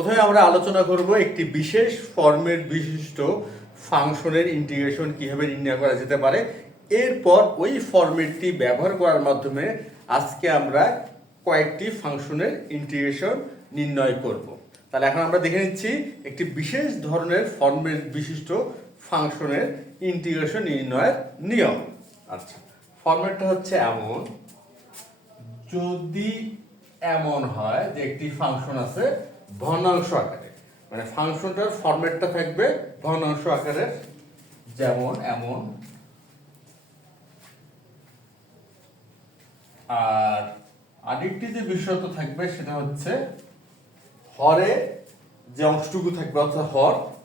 প্রথমে আমরা আলোচনা করব একটি বিশেষ ফর্মের বিশিষ্ট ফাংশনের ইন্টিগ্রেশন কিভাবে নির্ণয় করা যেতে পারে। এরপর ওই ফর্মেটটি ব্যবহার করার মাধ্যমে আজকে আমরা কয়েকটি ফাংশনের ইন্টিগ্রেশন নির্ণয় করব। তাহলে এখন আমরা দেখে নিচ্ছি একটি বিশেষ ধরনের ফর্মের বিশিষ্ট ফাংশনের ইন্টিগ্রেশন নির্ণয়ের নিয়ম। আচ্ছা, ফর্মেটটা হচ্ছে এমন, যদি এমন হয় যে একটি ফাংশন আছে ভগ্নাংশ আকারে, মানে ফাংশনটার ফরম্যাটটা থাকবে ভগ্নাংশ আকারে, যেমন এমন, আর আরেকটি যে বিষয়টা থাকবে সেটা হচ্ছে হরে যে অংশটুকু থাকবে, অর্থাৎ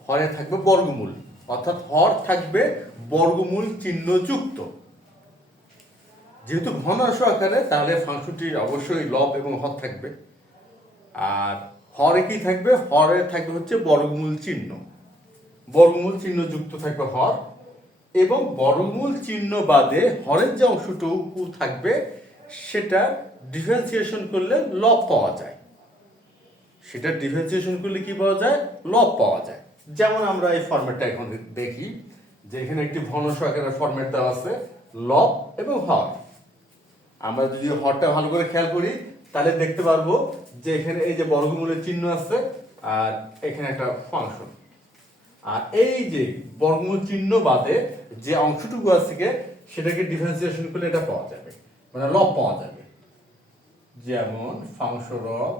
হরে থাকবে বর্গমূল, অর্থাৎ হর থাকবে বর্গমূল চিহ্ন যুক্ত। যেহেতু ভগ্নাংশ আকারে তাহলে ফাংশনটির অবশ্যই লব এবং হর থাকবে। আর হরে কি থাকবে? হরে থাকবে হচ্ছে বর্গমূল চিহ্ন যুক্ত থাকবে হর, এবং বর্গমূল চিহ্ন বাদে হরের যে অংশটুকু থাকবে সেটা ডিফারেন্সিয়েশন করলে লব পাওয়া যায়। সেটা ডিফারেন্সিয়েশন করলে কি পাওয়া যায়? লব পাওয়া যায়। যেমন আমরা এই ফরম্যাটটা এখন দেখি যে এখানে একটি ভগ্নাংশ আকারের ফরম্যাট দেওয়া আছে লব এবং হর। আমরা যদি হরটা ভালো করে খেয়াল করি তাহলে দেখতে পারবো যে এখানে এই যে বর্গমূলের চিহ্ন আছে আর এখানে একটা ফাংশন, আর এই যে বর্গমূল চিহ্ন বাদে যে অংশটুকু আছে সেটাকে ডিফারেন্সিয়েশন করলে এটা পাওয়া যাবে, মানে লব পাওয়া যাবে। যেমন ফাংশন অফ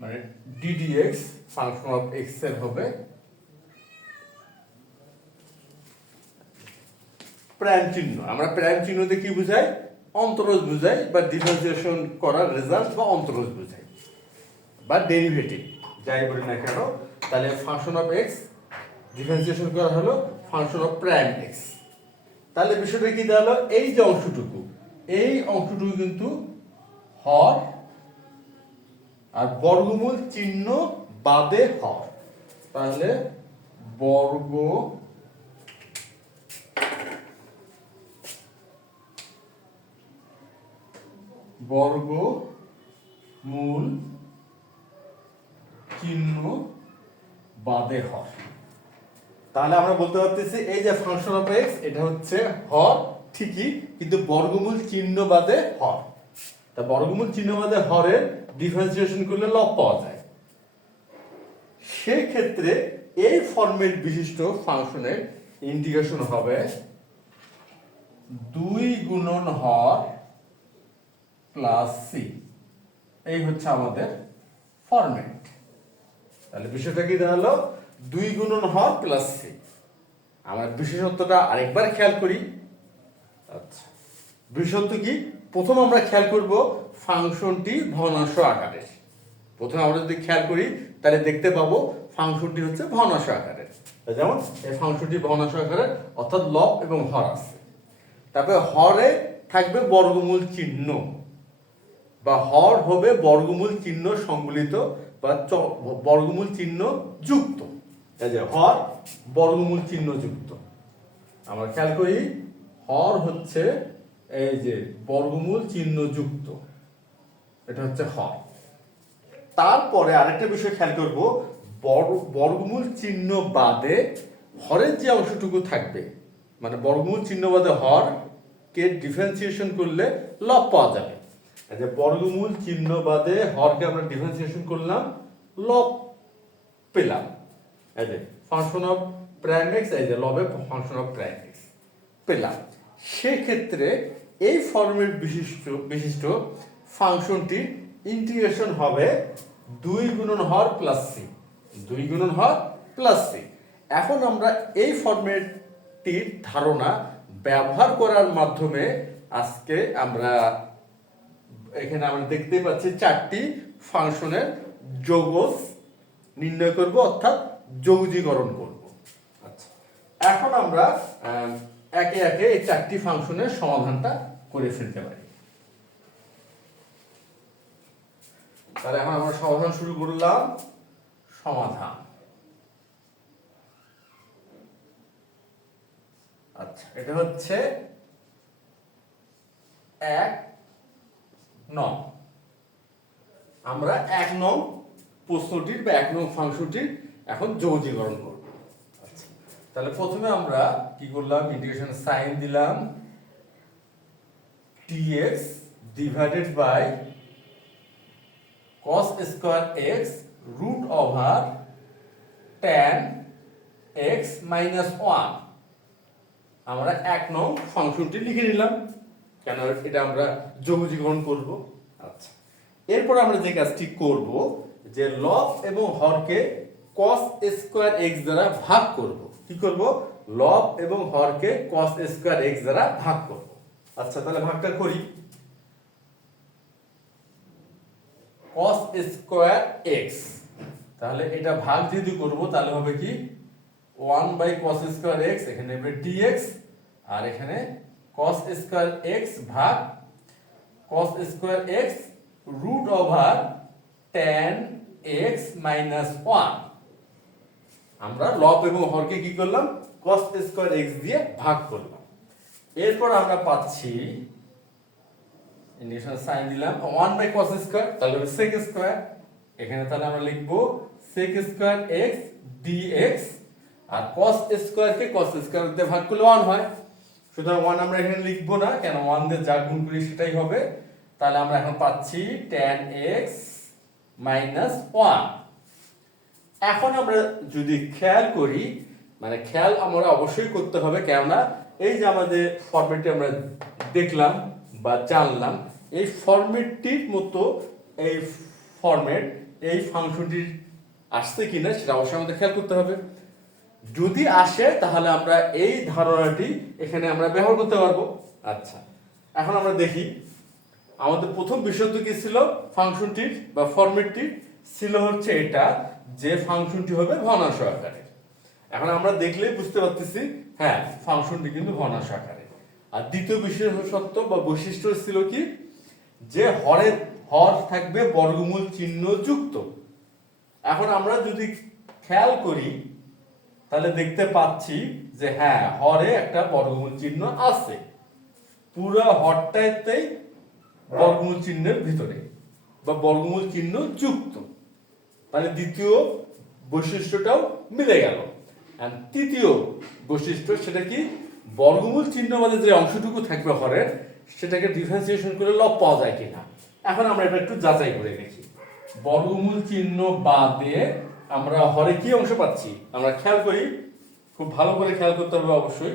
মানে ডিডিএক্স ফাংশন অফ এক্স এর হবে প্রাইম চিহ্ন। আমরা প্রাইম চিহ্ন দিয়ে কি বুঝাই? অন্তরজ বুঝাই, বা ডিফারেন্সিয়েশন করার রেজাল্ট বা অন্তরজ বুঝাই, বা ডেরিভেটিভ যাই বলি না কেন। তাহলে ফাংশন অফ এক্স ডিফারেন্সিয়েশন করা হলো ফাংশন অফ প্রাইম এক্স। তাহলে বিষয়টা কি দাঁড়ালো? এই যে অংশটুকু, এই অংশটুকু কিন্তু হর আর বর্গমূল চিহ্ন বাদে হর। তাহলে বর্গমূল চিহ্ন বাদে হর। তাহলে আমরা বলতে পারতেছি এই যে ফাংশন অফ এক্স এটা হচ্ছে হর ঠিকই, কিন্তু বর্গমূল চিহ্ন বাদে হর। তা বর্গমূল চিহ্ন বাদে হরের ডিফারেন্সিয়েশন করলে লব পাওয়া যায়। সেই ক্ষেত্রে এই ফর্মেট বিশিষ্ট ফাংশনের ইন্টিগ্রেশন হবে 2 গুণন হর প্লাস সি। এই হচ্ছে আমাদের ফরম্যাট। তাহলে বিষয়টা কি দাঁড়ালো? 2 গুণন হর প্লাস সি। আমরা বিশেষত্বটা আরেকবার খেয়াল করি। আচ্ছা, বিশেষত্ব কি? প্রথম আমরা খেয়াল করব ফাংশনটি ভগ্নাংশ আকারের। প্রথমে আমরা যদি খেয়াল করি তাহলে দেখতে পাবো ফাংশনটি হচ্ছে ভগ্নাংশ আকারের। যেমন এই ফাংশনটি ভগ্নাংশ আকারের, অর্থাৎ লব এবং হর আছে। তারপরে হরে থাকবে বর্গমূল চিহ্ন, বা হর হবে বর্গমূল চিহ্ন সংবলিত বা বর্গমূল চিহ্ন যুক্ত। এই যে হর বর্গমূল চিহ্ন যুক্ত। আমরা খেয়াল করি হর হচ্ছে এই যে বর্গমূল চিহ্ন যুক্ত, এটা হচ্ছে হর। তারপরে আরেকটা বিষয় খেয়াল করব, বর্গমূল চিহ্ন বাদে হরের যে অংশটুকু থাকবে, মানে বর্গমূল চিহ্ন বাদে হর কে ডিফারেন্সিয়েশন করলে লব পাওয়া যাবে। এই যে বর্গমূল চিহ্ন বাদে হরকে আমরা ডিফারেন্সিয়েশন করলাম, লব পেলাম। এই যে ফাংশন অফ প্রাইম এক্স, এই যে লবে ফাংশন অফ প্রাইম এক্স পেলাম। সেক্ষেত্রে এই ফর্মের বিশিষ্ট ফাংশনটি ইন্টিগ্রেশন হবে 2 গুণন হর প্লাস সি। 2 গুণন হর প্লাস সি। এখন আমরা এই ফর্মেটটির ধারণা ব্যবহার করার মাধ্যমে আজকে আমরা এখানে আমরা দেখতে পাচ্ছি 4টি ফাংশনের যোগজ নির্ণয় করব, অর্থাৎ যৌগীকরণ করব। আচ্ছা, এখন আমরা একে একে এই 4টি ফাংশনের সমাধানটা করে ফেলতে পারি। তাহলে এখন আমরা সমাধান শুরু করলাম। সমাধান, আচ্ছা, এটা হচ্ছে 1 নং। আমরা 1 নং প্রশ্নটির বা 1 নং ফাংশনটির এখন যৌগীকরণ করব। আচ্ছা, তাহলে প্রথমে আমরা কি করলাম, ইন্টিগ্রেশন সাইন দিলাম dx divided by cos square x root over tan x minus 1। আমরা 1 নং ফাংশনটি লিখে নিলাম, কেন এটা আমরা যৌগীকরণ করব। আচ্ছা, এরপর আমরা যে কাজটি করব, যে লব এবং হরকে cos স্কয়ার x দ্বারা ভাগ করব। কি করব? লব এবং হরকে cos স্কয়ার x দ্বারা ভাগ করব। আচ্ছা, তাহলে ভাগটা করি। cos স্কয়ার x, তাহলে এটা ভাগ যদি করব তাহলে হবে কি 1 বাই cos স্কয়ার x, এখানে হবে dx, আর এখানে cos স্কয়ার x ভাগ cos square x root over tan x minus 1। আমরা লব এবং হরকে কি করলাম? cos স্কয়ার x দিয়ে ভাগ করলাম। এরপর আমরা পাচ্ছি, ইন্টিগ্রেশন সাইন দিলাম 1 বাই cos স্কয়ার, তাহলে হবে sec স্কয়ার। এখানে তাহলে আমরা লিখব sec স্কয়ার x dx, আর cos স্কয়ার কে cos স্কয়ার দিয়ে ভাগ করলে 1 হয়। সুতরাং 1 আমরা এখানে লিখব না, কেন 1 দিয়ে যা গুণ করি সেটাই হবে। তাহলে আমরা এখন পাচ্ছি tan x মাইনাস 1। এখন আমরা যদি খেয়াল করি, মানে খেয়াল আমরা অবশ্যই করতে হবে, কেননা এই যে আমাদের ফরম্যাটটি আমরা দেখলাম বা জানলাম, এই ফরম্যাটটির মতো এই ফরম্যাট এই ফাংশনটির আসছে কিনা সেটা অবশ্যই আমাদের খেয়াল করতে হবে। যদি আসে তাহলে আমরা এই ধারণাটি এখানে আমরা ব্যবহার করতে পারবো। আচ্ছা, এখন আমরা দেখি আমাদের প্রথম বিষয় তো কি ছিল, ফাংশনটির বা ফরম্যাটটির ছিল হচ্ছে এটা, যে ফাংশনটি হবে ভগ্নাংশ আকারে। এখন আমরা দেখলেই বুঝতে পারতেছি, হ্যাঁ ফাংশনটি কিন্তু ভগ্নাংশ আকারে। আর দ্বিতীয় বিশেষত্ব বা বৈশিষ্ট্য ছিল কি, যে হর থাকবে বর্গমূল চিহ্ন যুক্ত। এখন আমরা যদি খেয়াল করি তাহলে দেখতে পাচ্ছি যে হ্যাঁ হরে একটা বর্গমূল চিহ্ন আছে, পুরো হরটাতেই বর্গমূল চিহ্নের ভিতরে বা বর্গমূল চিহ্ন যুক্ত। তাহলে দ্বিতীয় বৈশিষ্ট্যটাও মিলে গেল। আর তৃতীয় বৈশিষ্ট্য সেটা কি, বর্গমূল চিহ্ন বাদে যে অংশটুকু থাকবে হরের সেটাকে ডিফারেন্সিয়েশন করে লব পাওয়া যায় কিনা। এখন আমরা এটা একটু যাচাই করে দেখি। বর্গমূল চিহ্ন বাদে আমরা হরে কি অংশ পাচ্ছি, আমরা খেয়াল করি, খুব ভালো করে খেয়াল করতে হবে অবশ্যই।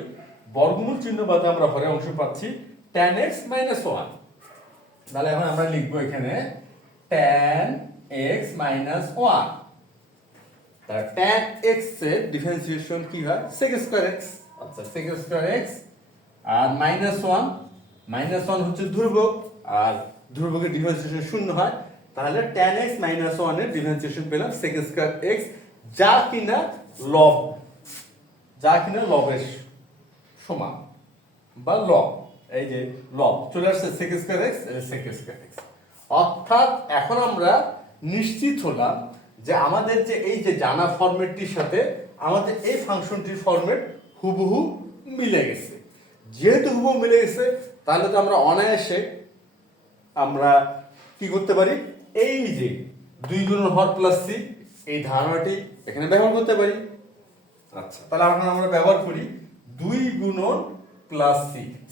বর্গমূল চিহ্ন বাদে আমরা হরে অংশ পাচ্ছি tan x মাইনাস 1। তাহলে এখন আমরা লিখবো এখানে tan x মাইনাস 1। তাহলে tan x এর ডিফারেন্সিয়েশন কি হয়, sec স্কয়ার x। আচ্ছা, sec স্কয়ার x আর মাইনাস 1 হচ্ছে ধ্রুবক, আর ধ্রুবকের ডিফারেন্সিয়েশন শূন্য হয়। তাহলে tan x মাইনাস 1 এর ডিফারেন্সিয়েশন পেলাম sec স্কয়ার x, যা কিনা লবের সমান বা লব। এই যে লব চলে আসছে sec square x, sec square x। অর্থাৎ এখন আমরা নিশ্চিত হলাম যে আমাদের যে এই যে জানা ফরম্যাটটির সাথে আমাদের এই ফাংশনটির ফরম্যাট হুবহু মিলে গেছে। যেহেতু হুবহু মিলে গেছে, তাহলে তো আমরা অনায়াসে আমরা কি করতে পারি, এই যে 2 গুণন হর প্লাস সি এই ধারণাটি এখানে ব্যবহার করতে পারি। আচ্ছা, তাহলে এখন আমরা ব্যবহার করি 2 গুণন প্লাস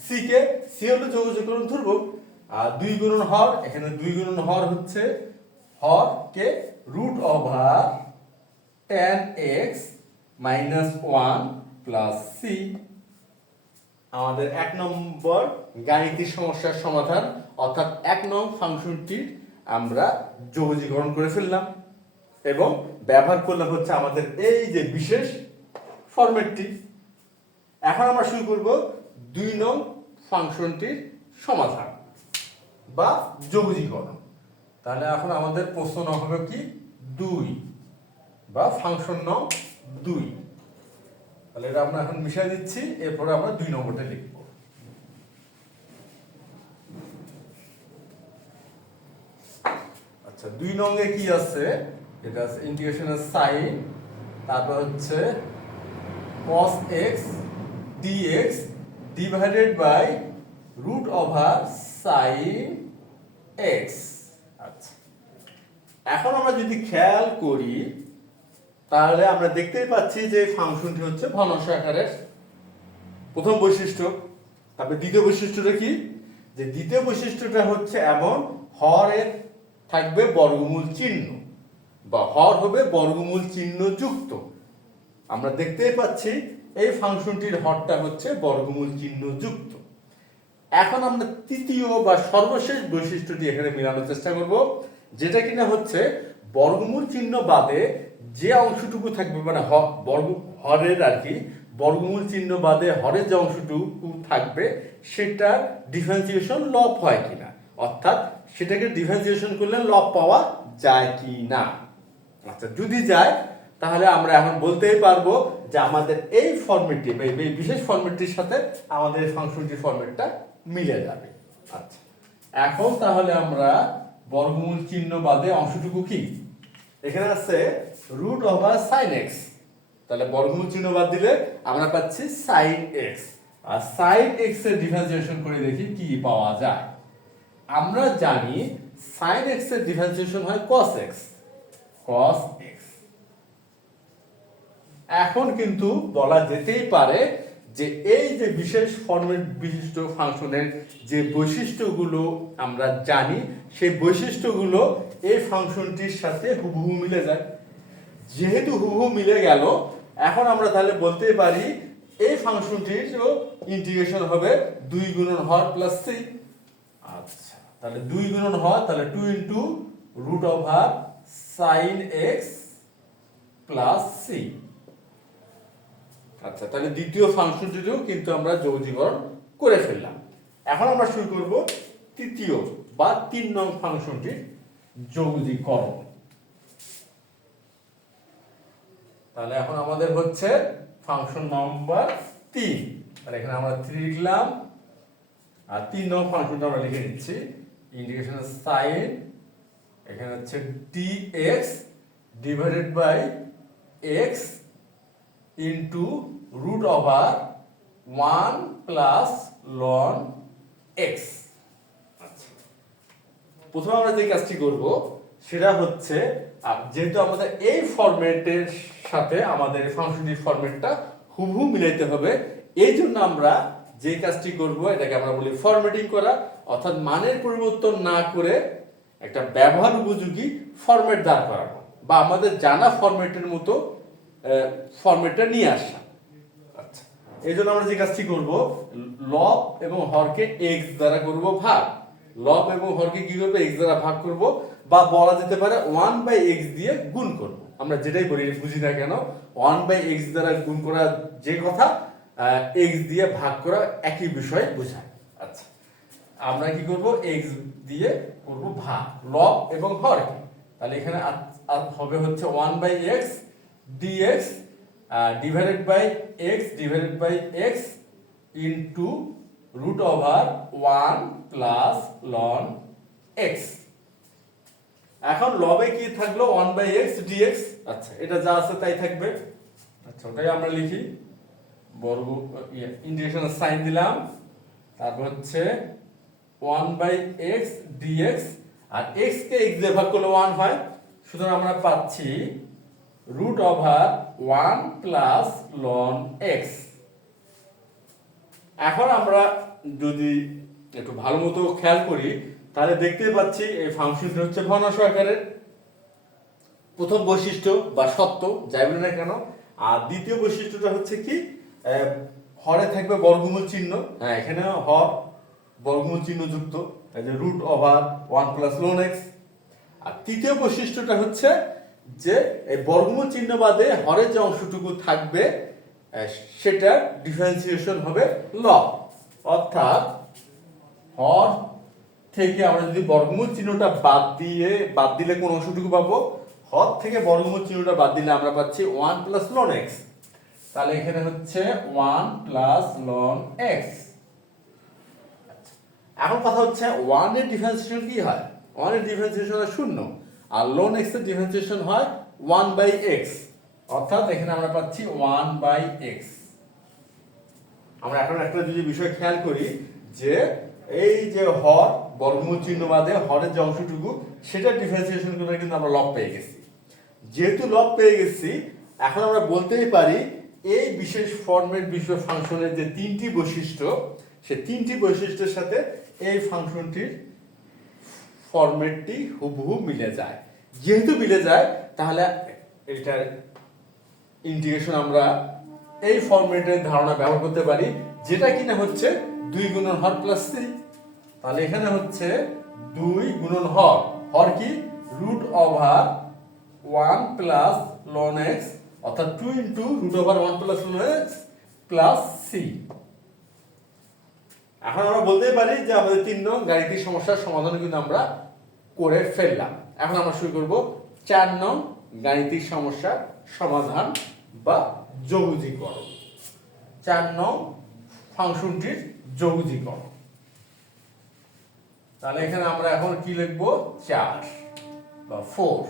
সি কে, সি হলো যৌগীকরণ ধ্রুবক, আর 2 গুণন হর, এখানে 2 গুণন হর হচ্ছে হর কে root over tan x minus 1 plus C. আমাদের 1 নম্বর গাণিতিক সমস্যার সমাধান, অর্থাৎ 1 নং ফাংশনটির আমরা যৌগীকরণ করে ফেললাম এবং ব্যবহার করলাম হচ্ছে আমাদের এই যে বিশেষ ফরম্যাটটি। এখন আমরা শুরু করব 2 নং ফাংশনটির সমাধান বা যৌগীকরণ। তাহলে এখন আমাদের প্রশ্ন নং হবে কি 2 বা ফাংশন নং 2। তাহলে এটা আমরা এখন মিশিয়ে দিচ্ছি, এরপরে আমরা 2 নম্বরটা লিখব। আচ্ছা, 2 নঙ্গে কি আছে, এটা আছে ইন্টিগ্রেশনের সাইন, তারপর হচ্ছে cos x dx divided by root over sin x। আচ্ছা, এখন আমরা যদি খেয়াল করি তাহলে আমরা দেখতেই পাচ্ছি যে ফাংশনটি হচ্ছে ভগ্নাংশ আকারের, প্রথম বৈশিষ্ট্য। তারপরে দ্বিতীয় বৈশিষ্ট্যটা কি, যে দ্বিতীয় বৈশিষ্ট্যটা হচ্ছে এমন হরের থাকবে বর্গমূল চিহ্ন, বা হর হবে বর্গমূল চিহ্ন যুক্ত। আমরা দেখতেই পাচ্ছি এই ফাংশনটির হরটা হচ্ছে বর্গমূল চিহ্ন যুক্ত। এখন আমরা তৃতীয় বা সর্বশেষ বৈশিষ্ট্যটি এখানে মেলানোর চেষ্টা করব, যেটা কিনা হচ্ছে বর্গমূল চিহ্ন বাদে যে অংশটুকু থাকবে, মানে হরের আর কি, বর্গমূল চিহ্ন বাদে হরের যে অংশটুকু থাকবে সেটা ডিফারেন্সিয়েশন লব হয় কিনা, অর্থাৎ সেটাকে ডিফারেন্সিয়েশন করলে লব পাওয়া যায় কি না। আচ্ছা, যদি যায় তাহলে আমরা এখন বলতেই পারবো যে আমাদের এই ফরম্যাটটি বা এই বিশেষ ফরম্যাটটির সাথে আমাদের ফাংশনটির ফরম্যাটটা মিলে যাবে। আচ্ছা, এখন তাহলে আমরা বর্গমূল চিহ্ন বাদে অংশটুকু কি, এখানে আছে রুট ওভার সাইন এক্স, তাহলে বর্গমূল চিহ্ন বাদ দিলে আমরা পাচ্ছি সাইন এক্স, আর সাইন এক্স এর ডিফারেন্সিয়েশন করে দেখি কি পাওয়া যায়। আমরা জানি সাইন এক্স এর ডিফারেন্সিয়েশন হয় cos x, cos x। এখন কিন্তু বলা যেতেই পারে যে এই যে বিশেষ ফরম্যাট বিশিষ্ট ফাংশনের যে বৈশিষ্ট্যগুলো আমরা জানি, সেই বৈশিষ্ট্যগুলো এই ফাংশনটির সাথে হুবহু মিলে যায়। যেহেতু হুবহু মিলে গেল, এখন আমরা তাহলে বলতেই পারি এই ফাংশনটির ইন্টিগ্রেশন হবে 2 গুণন হর প্লাস সি। আচ্ছা, তাহলে 2 গুণন হর, তাহলে 2 into root over sine x plus C. আচ্ছা, তাহলে দ্বিতীয় ফাংশনটিও কিন্তু আমরা যৌগীকরণ করে ফেললাম। এখন আমরা শুরু করব তৃতীয় বা 3 নং ফাংশনটির যৌগীকরণ। তাহলে এখন আমাদের হচ্ছে ফাংশন নম্বর 3, তাহলে এখানে আমরা 3 লিখলাম, আর 3 নং ফাংশনটা আমরা লিখে নিচ্ছি ইন্টিগ্রেশন সাইন, এখানে হচ্ছে dx divided by x into root over 1 plus ln x। আচ্ছা, প্রথমে আমরা যে কাজটি করব সেটা হচ্ছে, যেহেতু আমাদের এই ফরম্যাটের সাথে আমাদের ফাংশনটির ফরম্যাটটা হুবহু মিলাইতে হবে, এই জন্য আমরা যে কাজটি করব এটাকে আমরা বলি ফরম্যাটিং করা, অর্থাৎ মানের পরিবর্তন না করে একটা ব্যবহার উপযোগী ফরম্যাট দাঁড় করানো, বা আমাদের জানা ফরম্যাটের মতো ফরম্যাটটা নিয়ে আসা। আচ্ছা, এই জন্য আমরা যে কাজটি করব, লব এবং হরকে x দ্বারা করব ভাগ, লব এবং হরকে কি করব, x দ্বারা ভাগ করব, বা বলা যেতে পারে 1/x দিয়ে গুণ করব। আমরা যেটাই বলি বুঝি না কেন, 1/x দ্বারা গুণ করা যে কথা, x দিয়ে ভাগ করা একই বিষয় বোঝায়। আচ্ছা, আমরা কি করব, x দিয়ে করব ভাগ লব এবং হর, তাহলে এখানে হবে হচ্ছে 1/x dx divided by x divided by x into root over 1 plus ln x। এখন লবে কি থাকলো 1/x dx, আচ্ছা এটা যা আছে তাই থাকবে। আচ্ছা, ওটাই আমরা লিখি, বর্গ ইন্টিগ্রেশন সাইন দিলাম, তারপর হচ্ছে 1/x dx, আর x কে x দিয়ে ভাগ করলে 1 হয়, সুতরাং আমরা পাচ্ছি root over 1 plus ln x। এখন আমরা যদি একটু ভালো মতো খেয়াল করি তাহলে দেখতে পাচ্ছি এই ফাংশনটি হচ্ছে ভগ্নাংশ আকারের, প্রথম বৈশিষ্ট্য বা সত্য যাই বলি না কেন। আর দ্বিতীয় বৈশিষ্ট্যটা হচ্ছে কি, হরে থাকবে বর্গমূল চিহ্ন, হ্যাঁ এখানে হর বর্গমূল চিহ্ন যুক্ত, এই যে root over 1 plus ln x। আর তৃতীয় বৈশিষ্ট্যটা হচ্ছে যে এই বর্গমূল চিহ্ন বাদে হরের যে অংশটুকু থাকবে সেটা ডিফারেন্সিয়েশন হবে লব, অর্থাৎ হর থেকে আমরা যদি বর্গমূল চিহ্নটা বাদ দিলে কোন অংশটুকু পাবো, হর থেকে বর্গমূল চিহ্নটা বাদ দিলে আমরা পাচ্ছি 1 প্লাস ln x, তাহলে এখানে হচ্ছে 1 প্লাস ln x। এখন কথা হচ্ছে 1 এর ডিফারেন্সিয়েশন কি হয়, 1 এর ডিফারেন্সিয়েশন হয় 0, আর ln x এর ডিফারেন্সিয়েশন হয় 1/x, অর্থাৎ এখানে আমরা পাচ্ছি 1/x। আমরা এখন একটা যদি বিষয় খেয়াল করি যে এই যে হর বর্গমূল চিহ্ন বাদে হরের যে অংশটুকু সেটা ডিফারেন্সিয়েশন করে কিন্তু আমরা লব পেয়ে গেছি। যেহেতু লব পেয়ে গেছি, এখন আমরা বলতেই পারি এই বিশেষ ফরম্যাট বিশেষ ফাংশনের যে তিনটি বৈশিষ্ট্য, সে তিনটি বৈশিষ্ট্যের সাথে এই ফাংশনটির ফরম্যাটটি হুবহু মিলে যায়। যেহেতু মিলে যায়, তাহলে এটার ইন্টিগ্রেশন আমরা এই ফরম্যাটের ধারণা ব্যবহার করতে পারি, যেটা কিনা হচ্ছে 2 গুণন হর প্লাস সি। তাহলে এখানে হচ্ছে 2 গুণন হর, হর কি root over 1 plus ln x, অর্থাৎ 2 into root over 1 plus ln x plus C. এখন আমরা বলতেই পারি যে আমাদের 3 নং গাণিতিক সমস্যার সমাধান কিন্তু আমরা করে ফেললাম। এখন আমরা শুরু করব 4 নং গাণিতিক সমস্যার সমাধান বা যৌগীকরণ। 4 নং ফাংশনটির যৌগীকরণ। তাহলে এখানে আমরা এখন কি লিখব, 4 বা 4।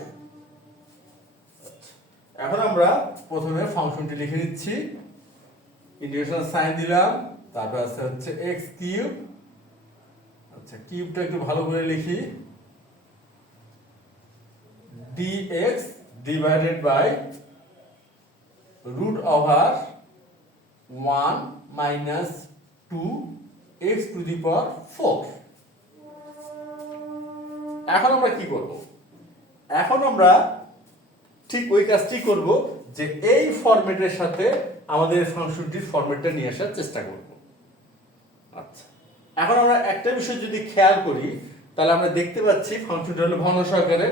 এখন আমরা প্রথমে ফাংশনটি লিখে নিচ্ছি, ইন্টিগ্রেশন সাইন দিলাম, তারপর আছে হচ্ছে x কিউব। আচ্ছা, কিউবটা একটু ভালো করে লিখি, dx divided by root over 1 minus 2x to the power 4। এখন আমরা কি করব? এখন আমরা ঠিক ওই কাজটি করব যে এই ফরম্যাটের সাথে আমাদের ফাংশনটির ফরম্যাটটা নিয়ে আসার চেষ্টা করব। আচ্ছা, এখন আমরা একটা বিষয় যদি খেয়াল করি, তাহলে আমরা দেখতে পাচ্ছি ফাংশনটা হলো ভগ্ন সহকারে,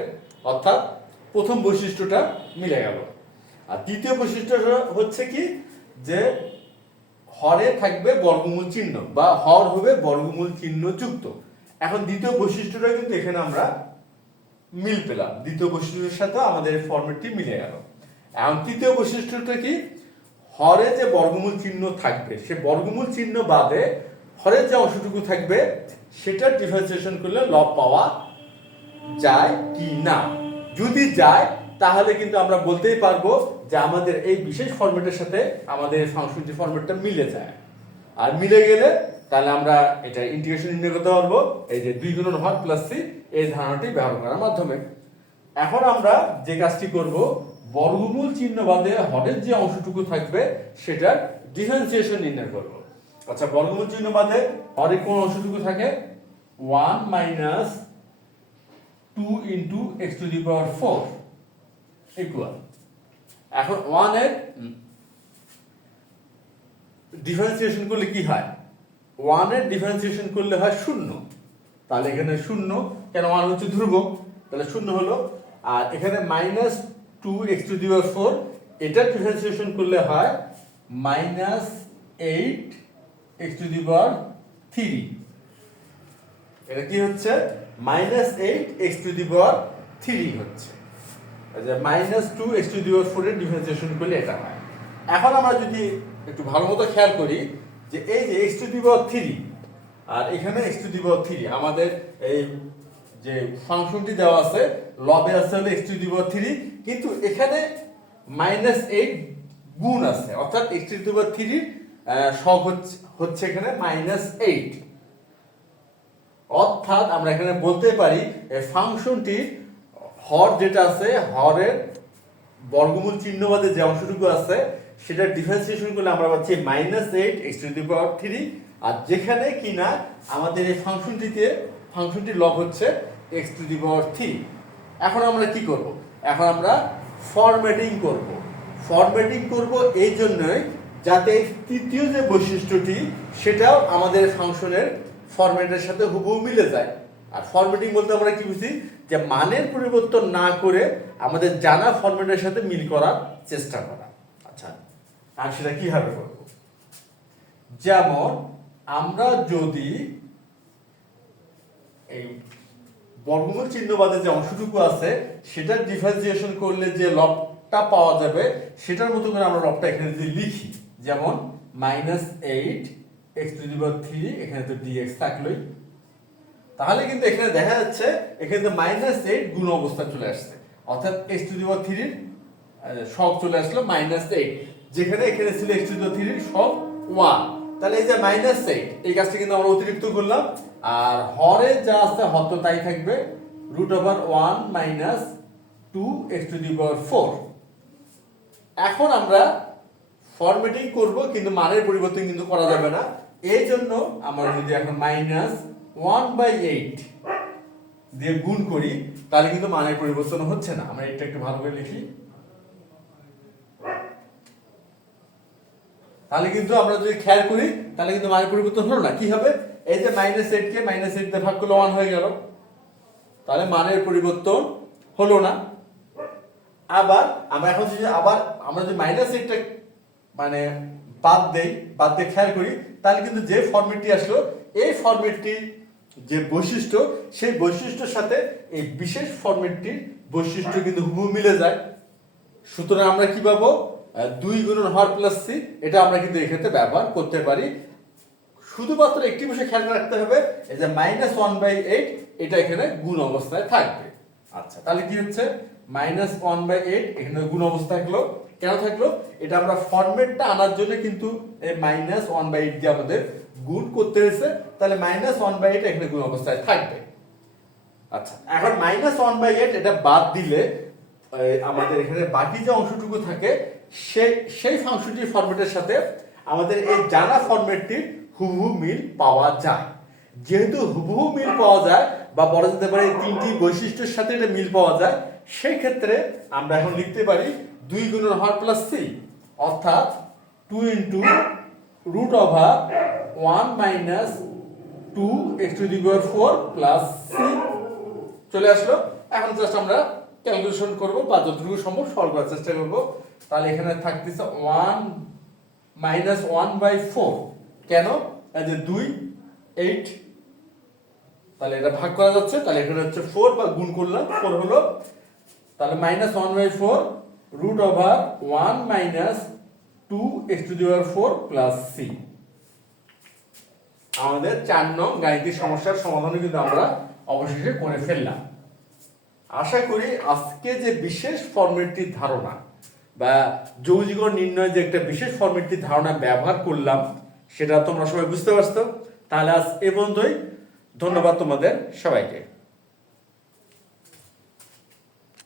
অর্থাৎ প্রথম বৈশিষ্ট্যটা মিলে গেল। আর দ্বিতীয় বৈশিষ্ট্যটা হচ্ছে কি, যে হরে থাকবে বর্গমূল চিহ্ন বা হর হবে বর্গমূল চিহ্ন যুক্ত। এখন দ্বিতীয় বৈশিষ্ট্যটা কিন্তু এখানে আমরা মিল পেলাম, দ্বিতীয় বৈশিষ্ট্যের সাথে আমাদের ফরম্যাটটি মিলে গেল। এখন তৃতীয় বৈশিষ্ট্যটা কি, হরে যে বর্গমূল চিহ্ন থাকবে সে বর্গমূল চিহ্ন বাদে হরের যে অংশটুকু থাকবে সেটার ডিফারেন্সিয়েশন করলে লব পাওয়া যায় কি না। যদি যায়, তাহলে কিন্তু আমরা বলতেই পারবো যে আমাদের এই বিশেষ ফরম্যাটের সাথে আমাদের ফাংশনটি ফরম্যাটটা মিলে যায়। আর মিলে গেলে তাহলে আমরা এটা ইন্টিগ্রেশন নির্ণয় করতে পারবো, এই যে 2 গুণন হর প্লাস সি এই ধারণাটি ব্যবহার করার মাধ্যমে। এখন আমরা যে কাজটি করব, বর্গমূল চিহ্ন বাদে হরের যে অংশটুকু থাকবে সেটার ডিফারেন্সিয়েশন নির্ণয় করব। আচ্ছা, বর্গমূল চিহ্ন বাদে হরের কোন অংশটুকু থাকে, 1 minus 2 into x two the power 4 equal. এখন 1 এর ডিফারেন্সিয়েশন করলে কি হয়, 1 এর ডিফারেন্সিয়েশন করলে হয় 0। তাহলে এখানে 0, কেন 1 হচ্ছে ধ্রুবক, তাহলে 0 হলো। আর এখানে minus 2 x two the power 4, এটার ডিফারেন্সিয়েশন করলে হয় মাইনাস 8 এক্স টু দি পাওয়ার 3। এটা কি হচ্ছে, মাইনাস 8 এক্স টু দি পাওয়ার 3 হচ্ছে। Minus 2 x two the power 4 এর ডিফারেন্সিয়েশন করলে এটা হয়। এখন আমরা যদি একটু ভালো মতো খেয়াল করি যে এই যে এক্স টু দি পাওয়ার 3 আর এখানে এক্স টু দি পাওয়ার 3, আমাদের এই যে ফাংশনটি দেওয়া আছে লবে আছে হলো এক্স টু দি পাওয়ার 3, কিন্তু এখানে মাইনাস 8 গুণ আছে, অর্থাৎ এক্স টু দি পাওয়ার 3 সব হচ্ছে এখানে মাইনাস 8। অর্থাৎ আমরা এখানে বলতে পারি এই ফাংশনটির হর যেটা আছে, হরের বর্গমূল চিহ্ন বাদে যে অংশটুকু আছে সেটা ডিফারেন্সিয়েশন করলে আমরা পাচ্ছি মাইনাস 8 এক্স টু দি পাওয়ার 3। আর যেখানে কিনা আমাদের এই ফাংশনটির লব হচ্ছে এক্স টু দি পাওয়ার 3। এখন আমরা কি করব, এখন আমরা ফরম্যাটিং করব। ফরম্যাটিং করব এই জন্যই যাতে তৃতীয় যে বৈশিষ্ট্যটি সেটাও আমাদের ফাংশনের ফরম্যাটের সাথে হুবহু মিলে যায়। আর ফরম্যাটিং বলতে আমরা কি বুঝি, যে মানের পরিবর্তন না করে আমাদের জানা ফরম্যাটের সাথে মিল করার চেষ্টা করা। আচ্ছা, আর সেটা কিভাবে করব, যেমন আমরা যদি এই বর্গমূল চিহ্ন বাদে যে অংশটুকু আছে সেটার ডিফারেন্সিয়েশন করলে যে লবটা পাওয়া যাবে সেটার মতো করে আমরা লবটা এখানে যদি লিখি, যেমন মাইনাস 8 এক্স টু দি পাওয়ার 3, এখানে তো ডিএক্স থাকলোই, তাহলে কিন্তু এখানে দেখা যাচ্ছে এখানে তো মাইনাস 8 গুণ অবস্থা চলে আসছে, অর্থাৎ এক্স টু দি পাওয়ার 3 এর সব চলে আসলো মাইনাস 8, যেখানে এখানে ছিল এক্স টু দি পাওয়ার 3 এর সব 1। তাহলে এই যে -8 এই কাজটা কিন্তু আমরা অতিরিক্ত করলাম, আর হরে যা আছে হর তো তাই থাকবে, √1 - 2x⁴। এখন আমরা ফরম্যাটিং করব, কিন্তু মানের পরিবর্তন কিন্তু করা যাবে না। এই জন্য আমরা যদি এখন -1/8 দিয়ে গুণ করি, তাহলে কিন্তু মানের পরিবর্তন হচ্ছে না। আমরা এটা একটু ভালো করে লিখি, তাহলে কিন্তু আমরা যদি খেয়াল করি তাহলে কিন্তু মানের পরিবর্তন হলো না। কি হবে, এই যে -8 কে -8 দিয়ে ভাগ করলে 1 হয়ে গেল, তাহলে মানের পরিবর্তন হলো না। আবার আমরা এখন যদি আমরা যদি -8টা মানে বাদ দিয়ে খেয়াল করি, তাহলে কিন্তু যে ফরম্যাটটি আসলো এই ফরম্যাটটির যে বৈশিষ্ট্য, সেই বৈশিষ্ট্যের সাথে এই বিশেষ ফরম্যাটটির বৈশিষ্ট্য কিন্তু হুবহু মিলে যায়। সুতরাং আমরা কি পাবো, 2 গুণন হর প্লাস সি, এটা আমরা কিন্তু এক্ষেত্রে ব্যবহার করতে পারি। শুধুমাত্র একটি বিষয় খেয়াল রাখতে হবে, এই যে -1/8 এটা এখানে গুণ অবস্থায় থাকবে। আচ্ছা, তাহলে কি হচ্ছে, -1/8 এখানে গুণ অবস্থা থাকলো। কেন থাকলো, এটা আমরা ফরম্যাটটা আনার জন্য কিন্তু এই -1/8 দিয়ে আমাদের গুণ করতে হয়েছে, তাহলে -1/8 এখানে গুণ অবস্থায় থাকবে। আচ্ছা, এখন -1/8 এটা বাদ দিলে আমাদের এখানে বাকি যে অংশটুকু থাকে সেই ফাংশনটির ফরম্যাটের সাথে আমাদের এই জানা ফরম্যাটটির হুবহু মিল পাওয়া যায়। যেহেতু হুবহু মিল পাওয়া যায়, বা বলা যেতে পারে এই তিনটি বৈশিষ্ট্যের সাথে এটা মিল পাওয়া যায়, সেই ক্ষেত্রে আমরা এখন লিখতে পারি 2 গুণন হর প্লাস সি, অর্থাৎ 2 × √1 - 2x⁴ প্লাস সি চলে আসলো। এখন জাস্ট আমরা ক্যালকুলেশন করব, বা যতটুকু সম্ভব সলভ করার চেষ্টা করব। তাহলে এখানে থাকতেছে 1 - 1/4, কেন, এই যে 2 8, তাহলে এটা ভাগ করা যাচ্ছে, তাহলে এখানে হচ্ছে 4, বা গুণ করলাম 4 হলো, তাহলে -1/4 √1 - 2x⁴ প্লাস সি। আমাদের 4 নং গাণিতিক সমস্যার সমাধান কিন্তু আমরা অবশেষে করে ফেললাম। আশা করি আজকে যে বিশেষ ফরম্যাটটির ধারণা, বা যৌগিকরণ নির্ণয়ে যে একটা বিশেষ ফরম্যাটটির ধারণা ব্যবহার করলাম, সেটা তোমরা সবাই বুঝতে পারছো। তাহলে আজ এ পর্যন্তই। ধন্যবাদ তোমাদের সবাইকে।